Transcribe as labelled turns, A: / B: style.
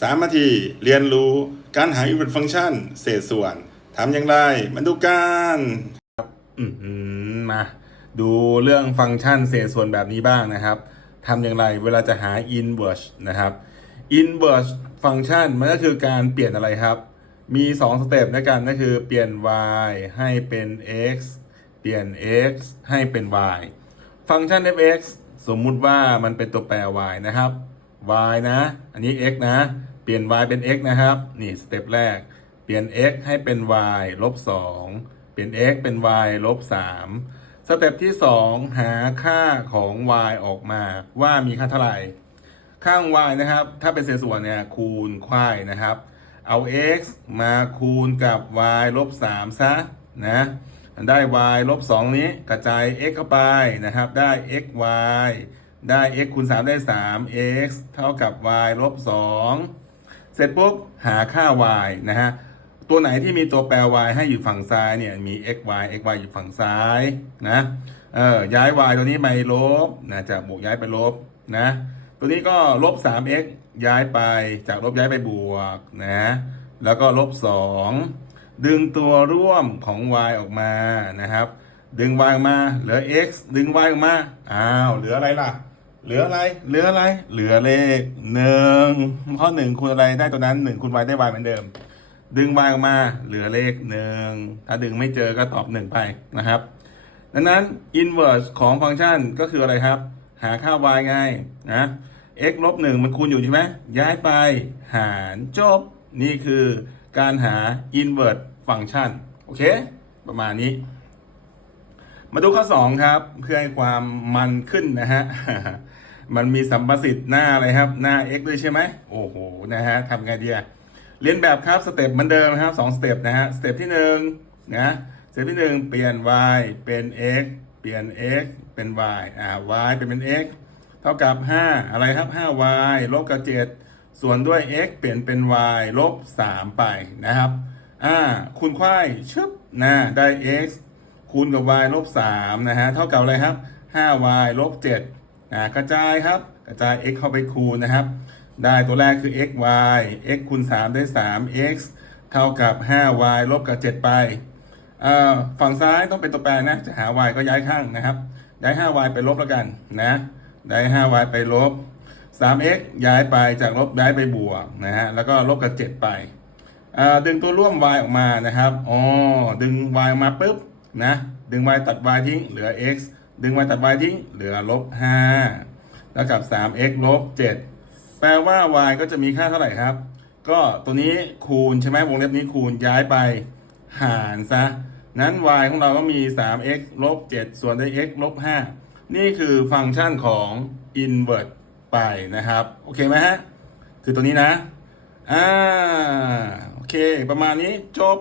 A: 3นาที เรียนรู้การหา inverse function เศษส่วนทำอย่างไรมาดูกัน
B: อืมมาดูเรื่องฟังก์ชันเศษส่วนแบบนี้บ้างนะครับทำอย่างไรเวลาจะหา inverse นะครับ inverse ฟังก์ชันมันก็คือการเปลี่ยนอะไรครับ มี 2 สเต็ปด้วยกันก็คือเปลี่ยน y ให้เป็น x เปลี่ยน x ให้เป็น y ฟังก์ชัน f(x) สมมุติว่ามันเป็นตัวแปร y นะครับ y นะ อันนี้ x นะ เปลี่ยน y เป็น x นะครับ นี่สเต็ปแรก เปลี่ยน x ให้เป็น y ลบ2เปลี่ยน x เป็น y ลบ3สเต็ปที่ 2 หาค่าของ y ออกมาว่ามีค่าเท่าไหร่ค่าของ y นะครับ ถ้าเป็นเศษส่วนเนี่ยคูณควายนะครับ เอา x มาคูณกับ y ลบ3ซะนะได้ y ลบ2นี้กระจาย x เข้าไปนะครับ ได้ x y ได้ x คูณ 3 ได้ 3 x เท่ากับ y ลบ2 เสร็จปุ๊บหาค่า y นะฮะตัวไหนที่มีตัวแปร y ให้อยู่ฝั่งซ้ายเนี่ยมี x y x y อยู่ฝั่งซ้ายนะเออย้าย y ตัวนี้ไปลบนะจากบวกย้ายไปลบนะตัวนี้ก็ลบ 3x ย้ายไปจากลบย้ายไปบวกนะแล้วก็ลบ 2 ดึงตัวร่วมของ y ออกมานะครับ ดึง y ออกมาเหลือ x ดึง y ออกมาอ้าวเหลืออะไรล่ะ เหลืออะไร เหลืออะไร เหลือเลขหนึ่งเพราะหนึ่งคูณอะไรได้ตัวนั้นหนึ่งคูณ y ได้ y เหมือนเดิม ดึง y ออกมา เหลือเลขหนึ่งถ้าดึงไม่เจอก็ตอบหนึ่งไปนะครับ ดังนั้น inverse ของฟังก์ชันก็คืออะไรครับ หาค่า y ไงนะ x ลบหนึ่งมันคูณอยู่ใช่ไหมย้ายไปหารจบ นี่คือการหา inverse ฟังก์ชัน โอเค ประมาณนี้ มาดูข้อ 2 ครับ เพื่อให้ความมันขึ้นนะฮะ มันมีสัมประสิทธิ์หน้าอะไรครับ หน้า x ด้วยใช่ไหมโอ้โหนะฮะทำไงดีอะเรียนแบบครับสเต็ปเหมือนเดิมนะครับสองสเต็ปนะฮะสเต็ปที่หนึ่งนะสเต็ปที่หนึ่งเปลี่ยน y เป็น x เปลี่ยน x เป็น y อ่า y เป็นเป็น x เท่ากับ 5 อะไรครับ 5y ลบกับ 7 ส่วนด้วย x เปลี่ยนเป็น y ลบ 3 ไปนะครับ อ่า คูณควายชึบนะได้ x คูณกับ y ลบ3นะฮะเท่ากับอะไรครับ 5y ลบ7อ่ากระจายครับกระจาย x เข้าไปคูณนะครับ ได้ตัวแรกคือ x y x คูณ 3 ได้ 3 x เท่ากับ 5y ลบกับ 7 ไปฝั่งซ้ายต้องเป็นตัวแปรนะ จะหา y ก็ย้ายข้างนะครับ ย้าย 5y ไปลบแล้วกันนะ ได้ 5y ไปลบ 3x ย้ายไปจากลบย้ายไปบวกนะฮะ แล้วก็ลบกับ 7 ไปดึงตัวร่วม y ออกมานะครับ อ๋อ ดึง y ออกมาปุ๊บ นะดึง y ตัด y ทิ้งเหลือ x ดึง y ตัด y ทิ้งเหลือลบ5แล้วกับ 3x ลบ7แปลว่า y ก็จะมีค่าเท่าไหร่ครับ ก็ตัวนี้คูณใช่ไหมวงเล็บนี้คูณย้ายไปหารซะ นั้น y ของเราก็มี 3x ลบ7ส่วนด้วย x ลบ5นี่คือฟังก์ชันของ inverse ไปนะครับ โอเคไหมฮะ คือตัวนี้นะ อ่า โอเค ประมาณนี้จบ